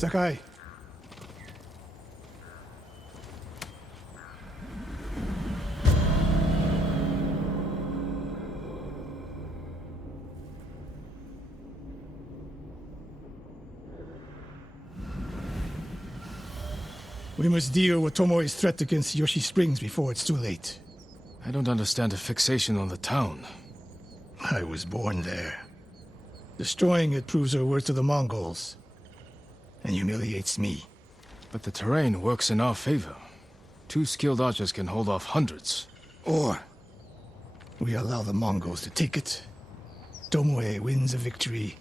Sakai. We must deal with Tomoe's threat against Yoshi Springs before it's too late. I don't understand a fixation on the town. I was born there. Destroying it proves our worth to the Mongols. And humiliates me. But the terrain works in our favor. 2 skilled archers can hold off hundreds. Or we allow the Mongols to take it. Tomoe wins a victory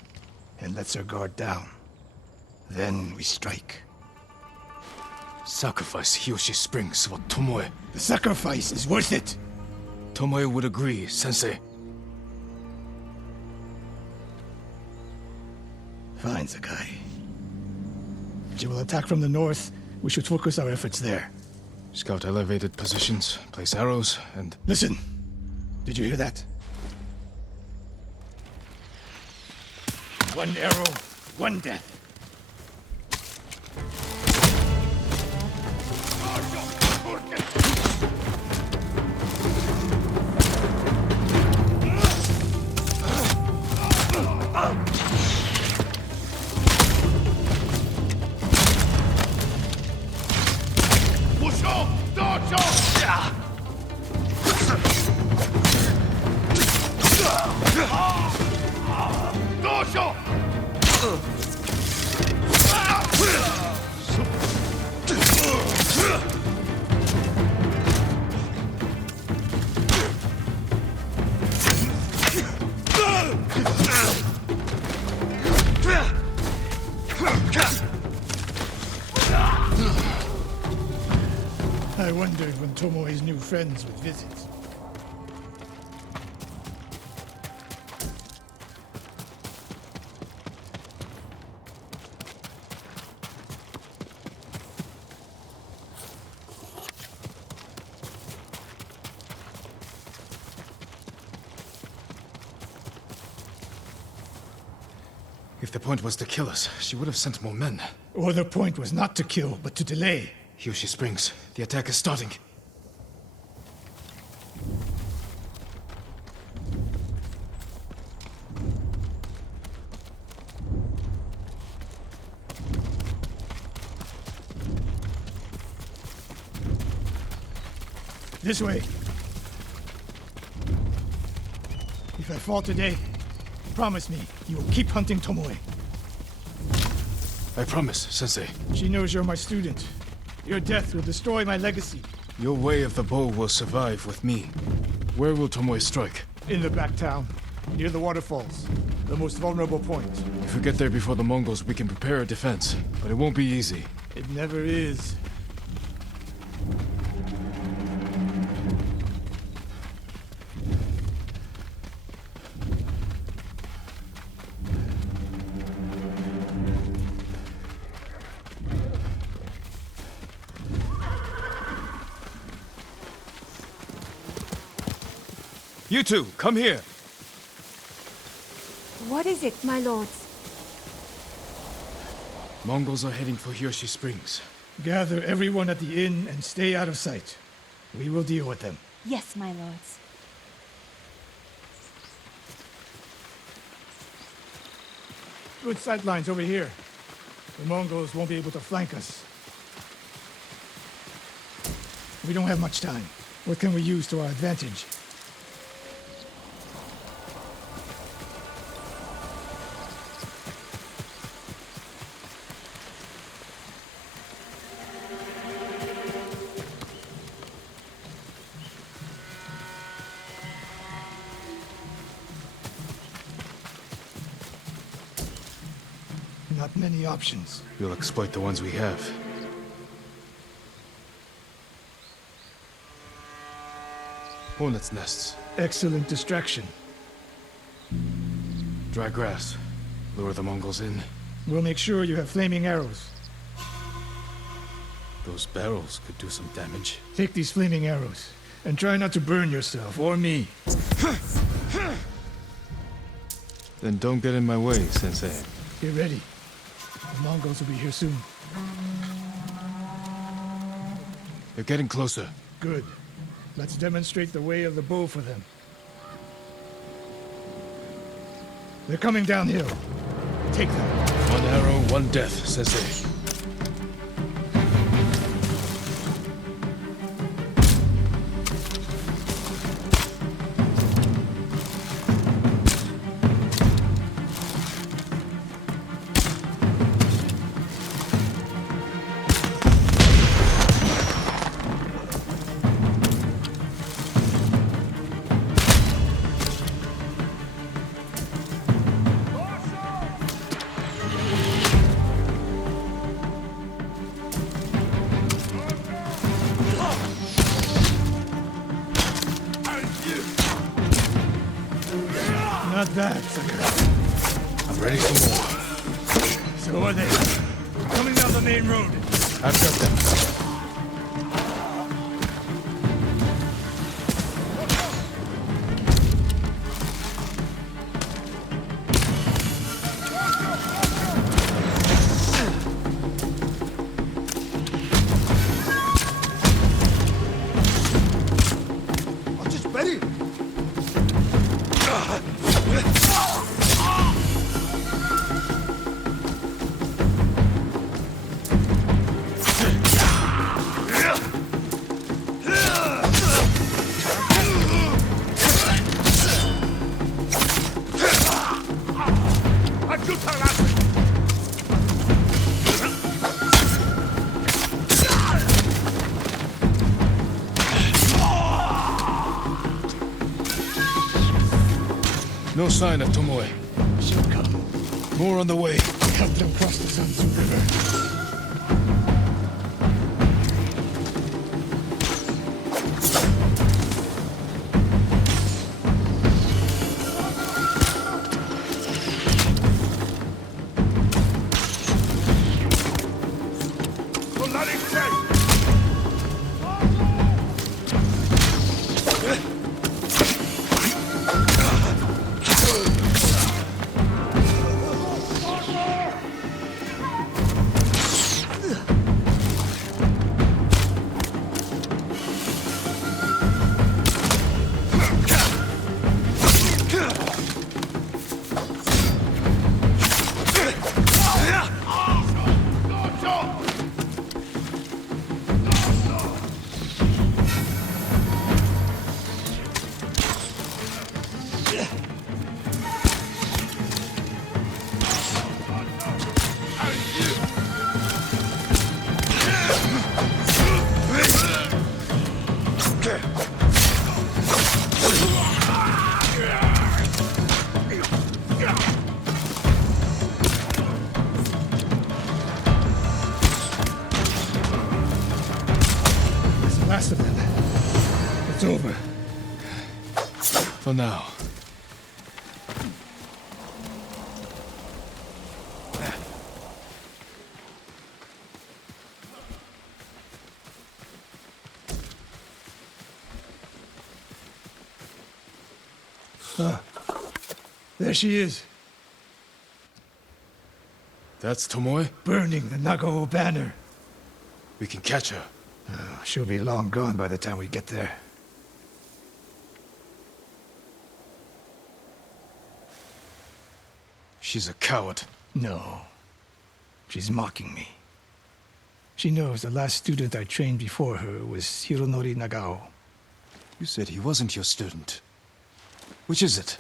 and lets her guard down. Then we strike. Sacrifice Hiyoshi Springs for Tomoe. The sacrifice is worth it. Tomoe would agree, Sensei. Fine, Sakai. If you will attack from the north, we should focus our efforts there. Scout elevated positions, place arrows, and... Listen! Did you hear that? 1 arrow, 1 death. I wondered when Tomoe's new friends would visit. If the point was to kill us, she would have sent more men. Or the point was not to kill, but to delay. Hiyoshi Springs, the attack is starting. This way. If I fall today, promise me you will keep hunting Tomoe. I promise, Sensei. She knows you're my student. Your death will destroy my legacy. Your way of the bow will survive with me. Where will Tomoe strike? In the back town, near the waterfalls. The most vulnerable point. If we get there before the Mongols, we can prepare a defense. But it won't be easy. It never is. You two, come here. What is it, my lords? Mongols are heading for Hiyoshi Springs. Gather everyone at the inn and stay out of sight. We will deal with them. Yes, my lords. Good sightlines over here. The Mongols won't be able to flank us. We don't have much time. What can we use to our advantage? Not many options. We'll exploit the ones we have. Hornets' nests. Excellent distraction. Dry grass. Lure the Mongols in. We'll make sure you have flaming arrows. Those barrels could do some damage. Take these flaming arrows, and try not to burn yourself or me. Then don't get in my way, Sensei. Get ready. The Mongols will be here soon. They're getting closer. Good. Let's demonstrate the way of the bow for them. They're coming downhill. Take them. One arrow, one death, says they. Not bad, sucker. I'm ready for more. So are they. Coming down the main road. I've got them. No sign of Tomoe. She'll come. More on the way. Help them cross the Sansu River. Last of them. It's over. For now. There she is, That's Tomoe? burning the Nagao banner. We can catch her. She'll be long gone by the time we get there. She's a coward. No. She's mocking me. She knows the last student I trained before her was Hironori Nagao. You said he wasn't your student. Which is it?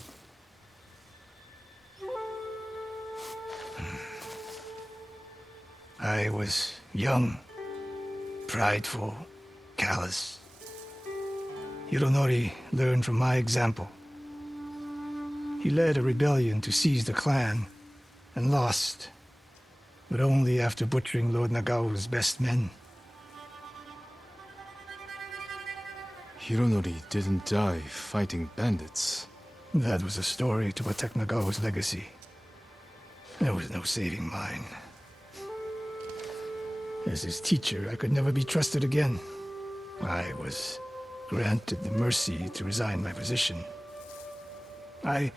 I was young, prideful, callous. Hironori learned from my example. He led a rebellion to seize the clan, and lost, but only after butchering Lord Nagao's best men. Hironori didn't die fighting bandits. That was a story to protect Nagao's legacy. There was no saving mine. As his teacher, I could never be trusted again. I was granted the mercy to resign my position. I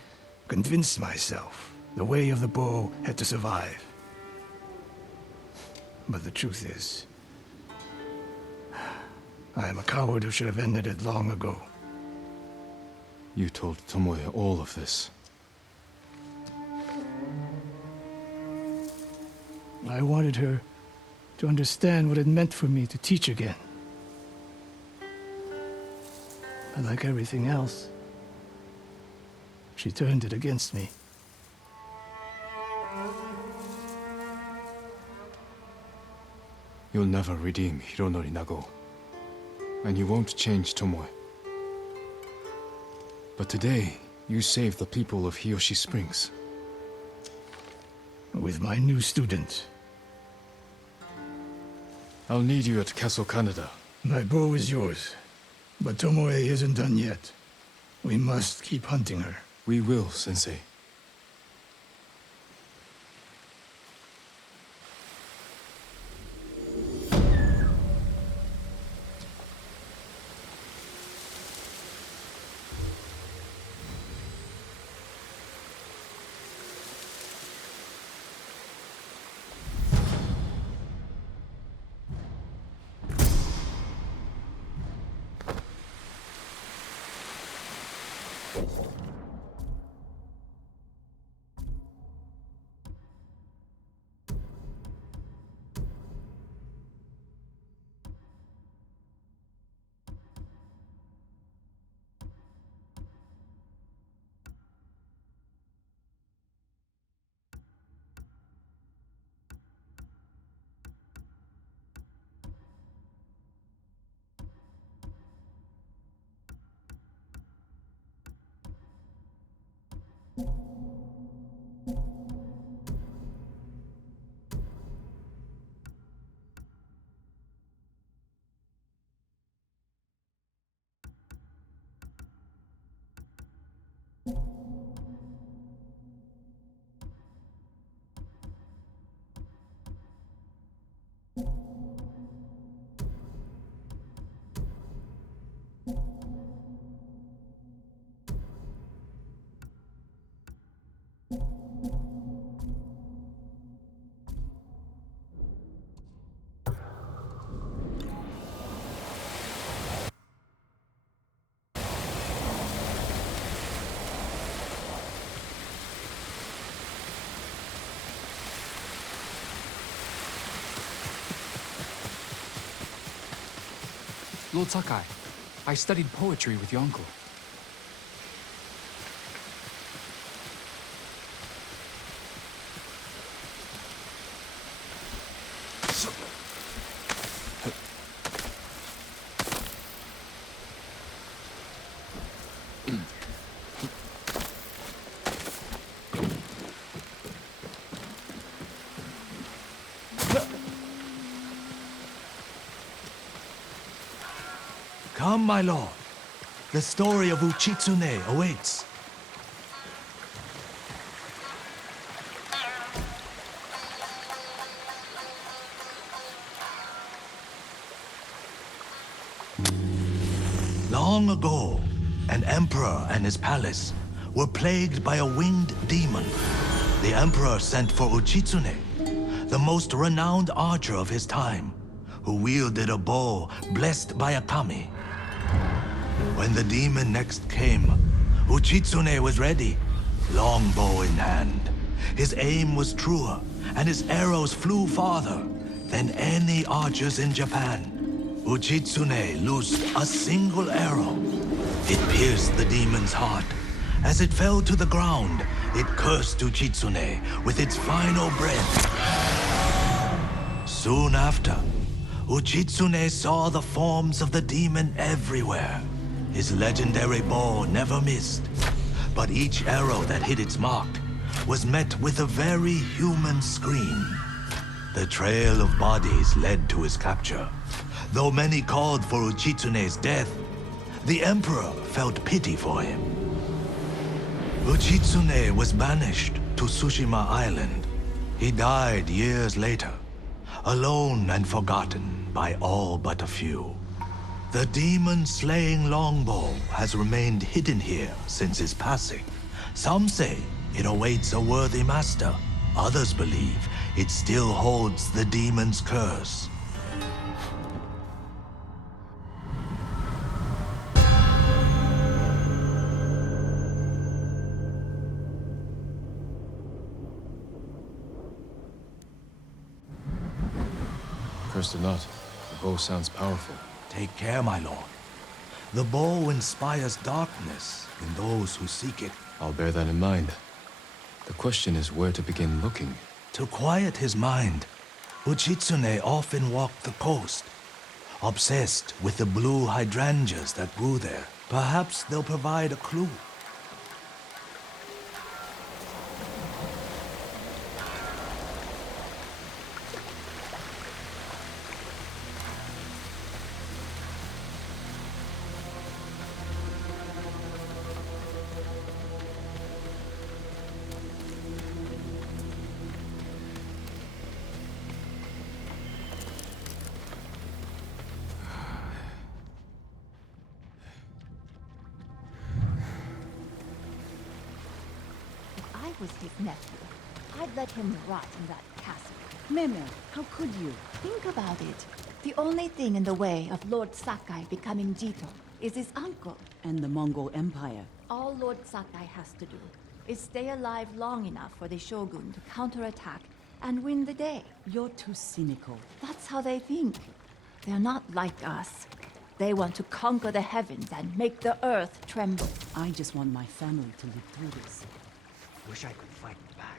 convinced myself the way of the bow had to survive. But the truth is, I am a coward who should have ended it long ago. You told Tomoe all of this. I wanted her to understand what it meant for me to teach again. But like everything else, she turned it against me. You'll never redeem Hironori Nago. And you won't change Tomoe. But today, you saved the people of Hiyoshi Springs. With my new student. I'll need you at Castle Canada. My bow is yours, but Tomoe isn't done yet. We must keep hunting her. We will, Sensei. Lord Sakai, I studied poetry with your uncle. Come, my lord. The story of Uchitsune awaits. Long ago, an emperor and his palace were plagued by a winged demon. The emperor sent for Uchitsune, the most renowned archer of his time, who wielded a bow blessed by a kami. When the demon next came, Uchitsune was ready, longbow in hand. His aim was truer, and his arrows flew farther than any archers in Japan. Uchitsune loosed a single arrow. It pierced the demon's heart. As it fell to the ground, it cursed Uchitsune with its final breath. Soon after, Uchitsune saw the forms of the demon everywhere. His legendary bow never missed, but each arrow that hit its mark was met with a very human scream. The trail of bodies led to his capture. Though many called for Uchitsune's death, the emperor felt pity for him. Uchitsune was banished to Tsushima Island. He died years later, alone and forgotten by all but a few. The demon-slaying longbow has remained hidden here since his passing. Some say it awaits a worthy master. Others believe it still holds the demon's curse. Cursed or not, the bow sounds powerful. Take care, my lord. The bow inspires darkness in those who seek it. I'll bear that in mind. The question is where to begin looking. To quiet his mind, Uchitsune often walked the coast, obsessed with the blue hydrangeas that grew there. Perhaps they'll provide a clue. If I was his nephew, I'd let him rot in that castle. Meme, how could you? Think about it. The only thing in the way of Lord Sakai becoming Jito is his uncle. And the Mongol Empire. All Lord Sakai has to do is stay alive long enough for the Shogun to counterattack and win the day. You're too cynical. That's how they think. They're not like us. They want to conquer the heavens and make the earth tremble. I just want my family to live through this. Wish I could fight back.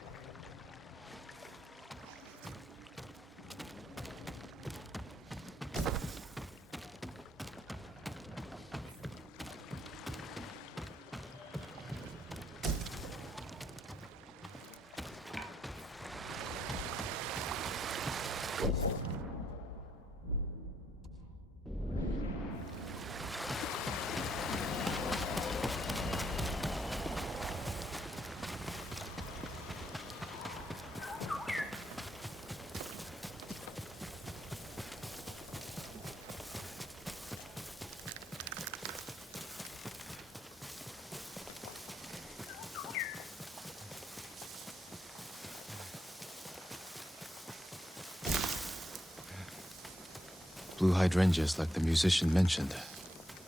Blue hydrangeas like the musician mentioned.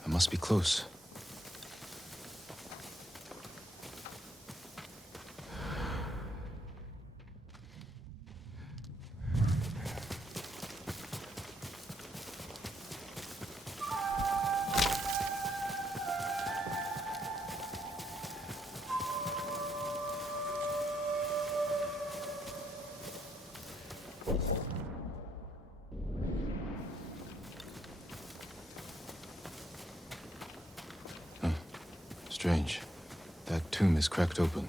I must be close. Strange. That tomb is cracked open.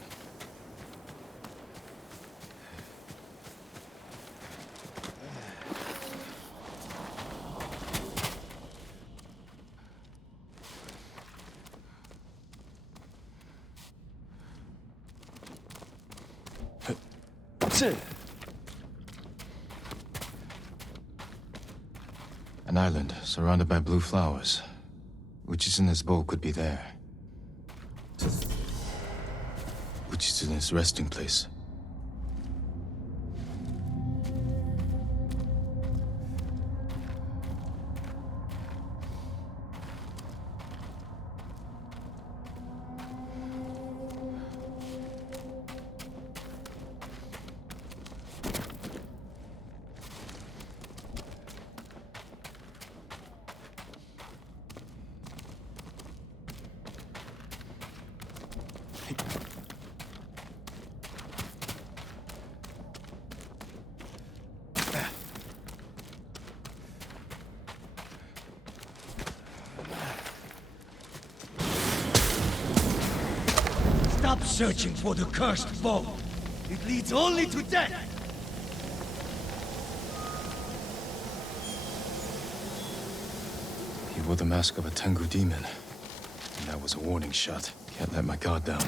An island surrounded by blue flowers. Uchitsune's bow could be there. Uchitsune's resting place. Stop searching for the cursed bow. It leads only to death. He wore the mask of a Tengu demon. And that was a warning shot. Can't let my guard down.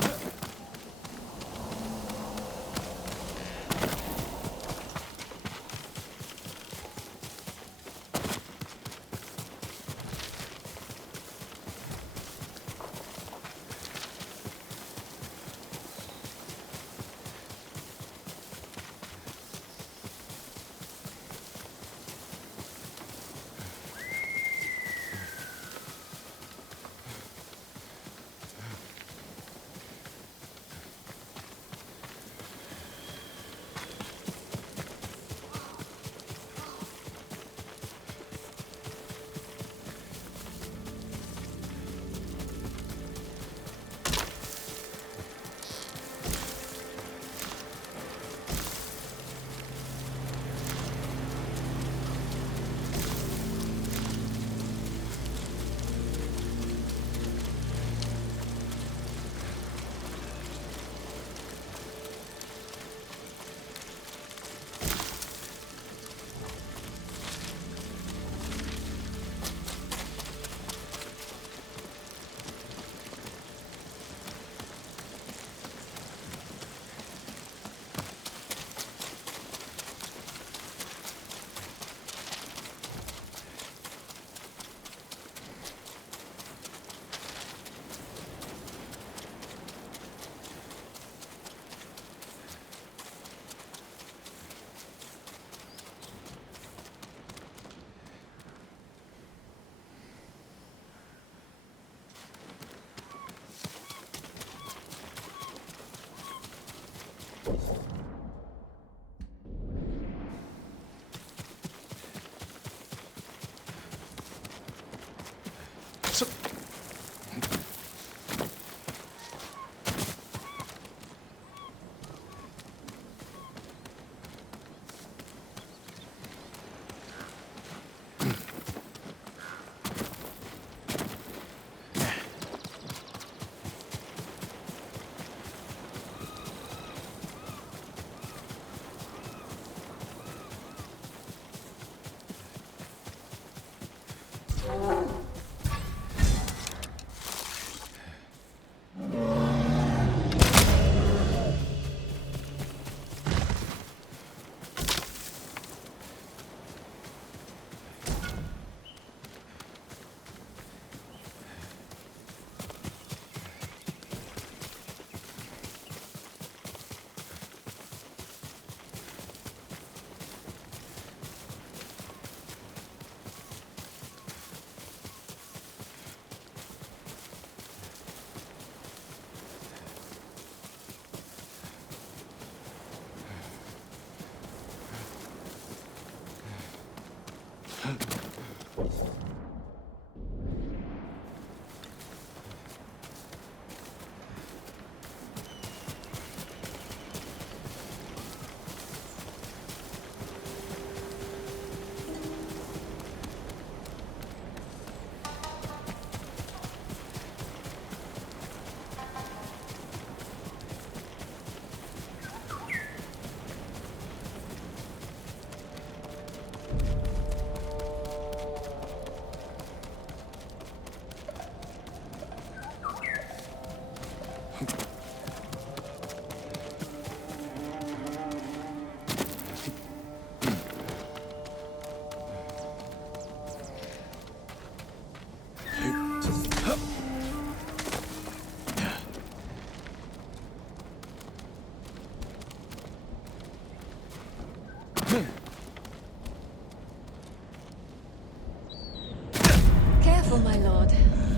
Careful, my lord.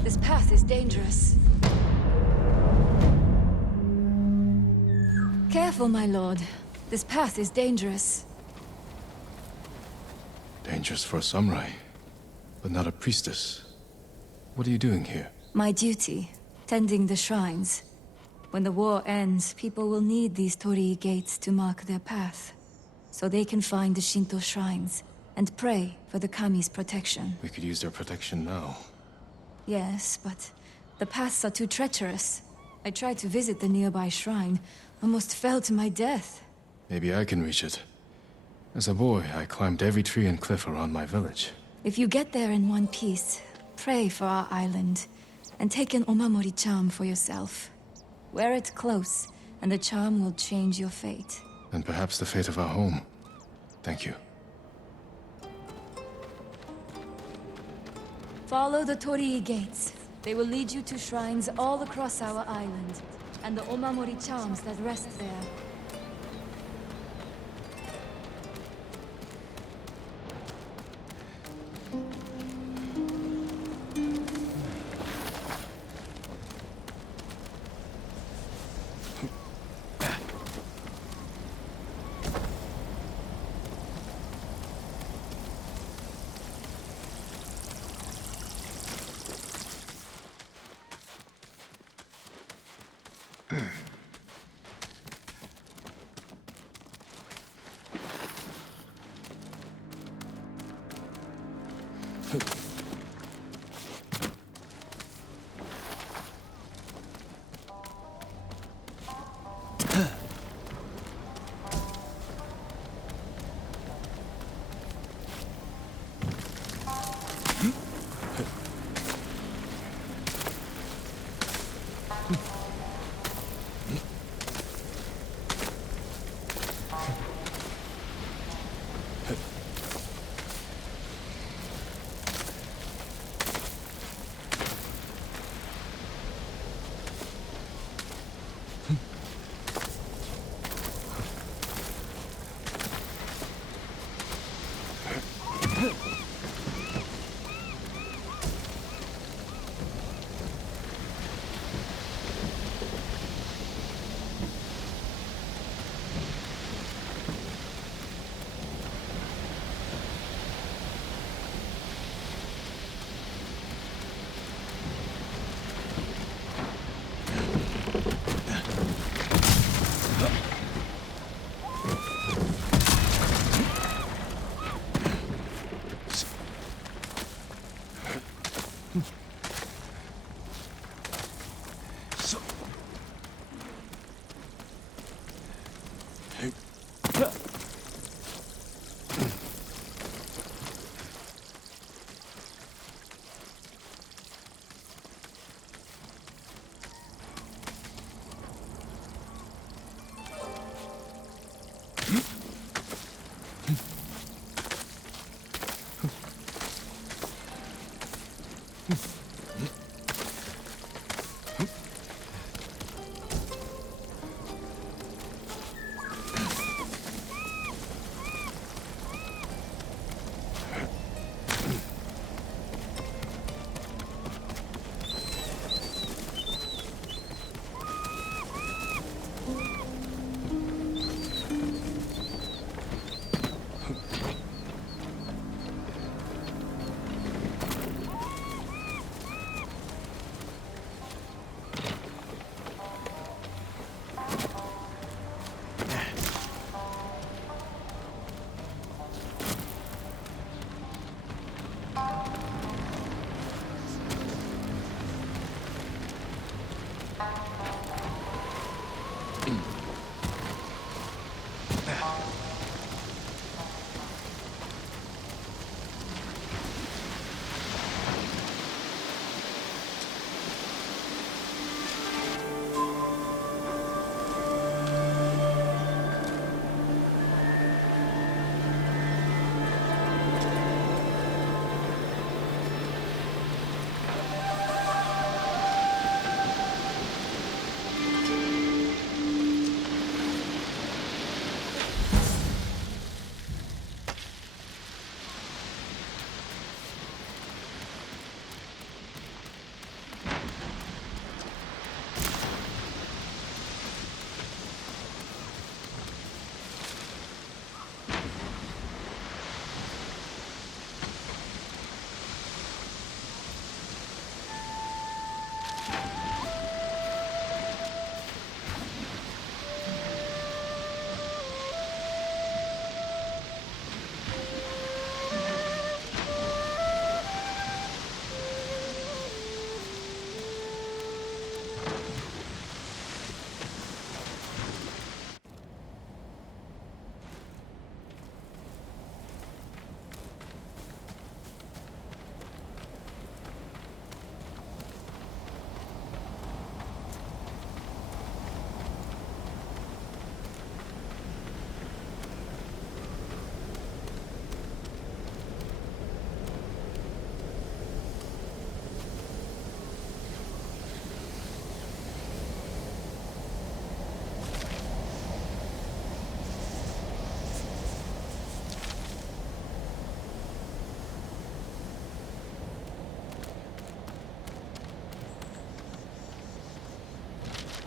This path is dangerous. Careful, my lord. This path is dangerous. Dangerous for a samurai, but not a priestess. What are you doing here? My duty, tending the shrines. When the war ends, people will need these torii gates to mark their path, so they can find the Shinto shrines and pray for the kami's protection. We could use their protection now. Yes, but the paths are too treacherous. I tried to visit the nearby shrine, almost fell to my death. Maybe I can reach it. As a boy, I climbed every tree and cliff around my village. If you get there in one piece, pray for our island, and take an Omamori charm for yourself. Wear it close, and the charm will change your fate. And perhaps the fate of our home. Thank you. Follow the torii gates. They will lead you to shrines all across our island, and the Omamori charms that rest there.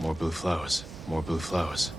More blue flowers. More blue flowers.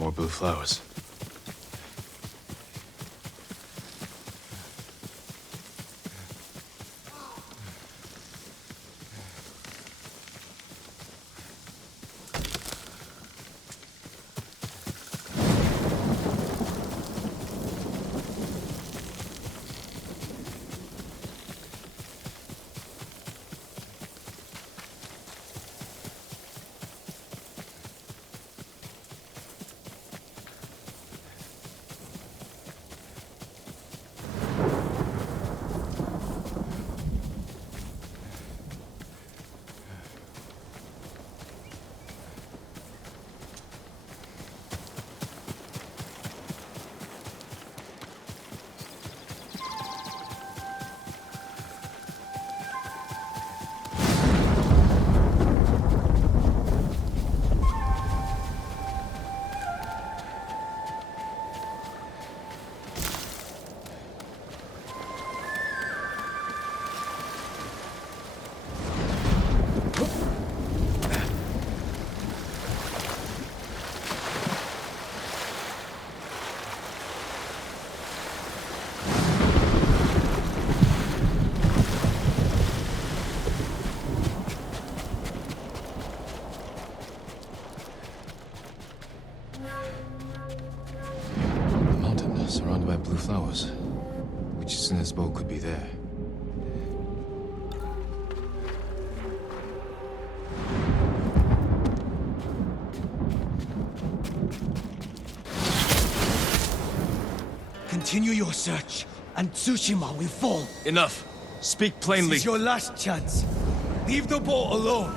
More blue flowers. Blue flowers. Witch's bow could be there. Continue your search, and Tsushima will fall. Enough! Speak plainly! This is your last chance. Leave the boat alone.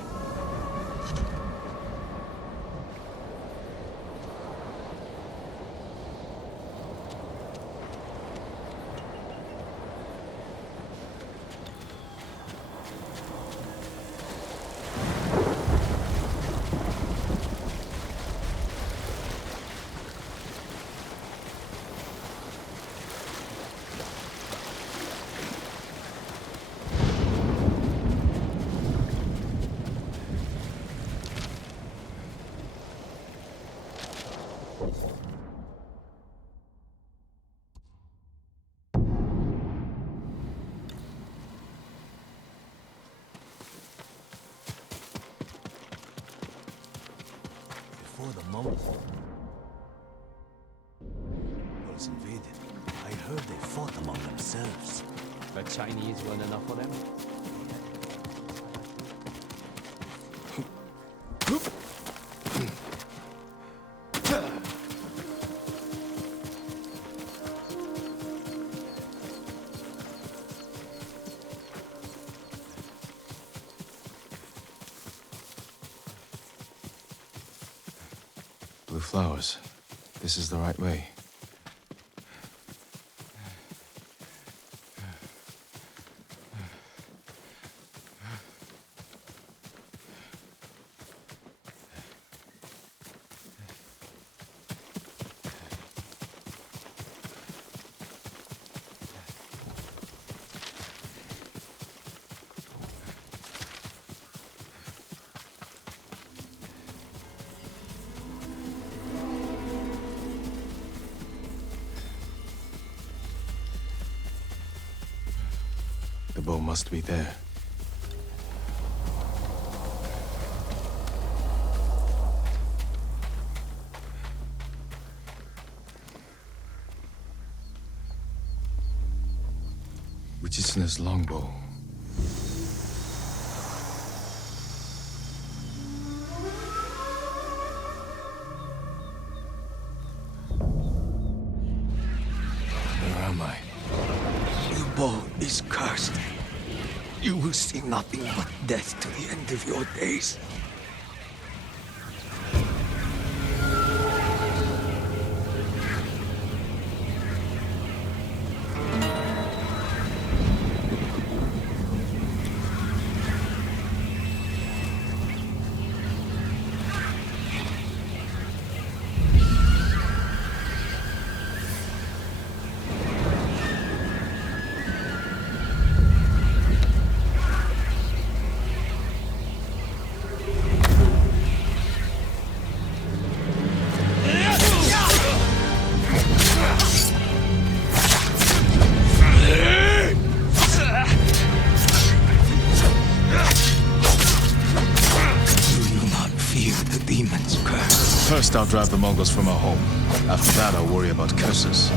Before the Mongols invaded, I heard they fought among themselves. The Chinese weren't enough for them? Blue flowers. This is the right way. The bow must be there. Witch's longbow. Where am I? The bow is cursed. You will see nothing but death to the end of your days. First, I'll drive the Mongols from our home. After that, I'll worry about curses.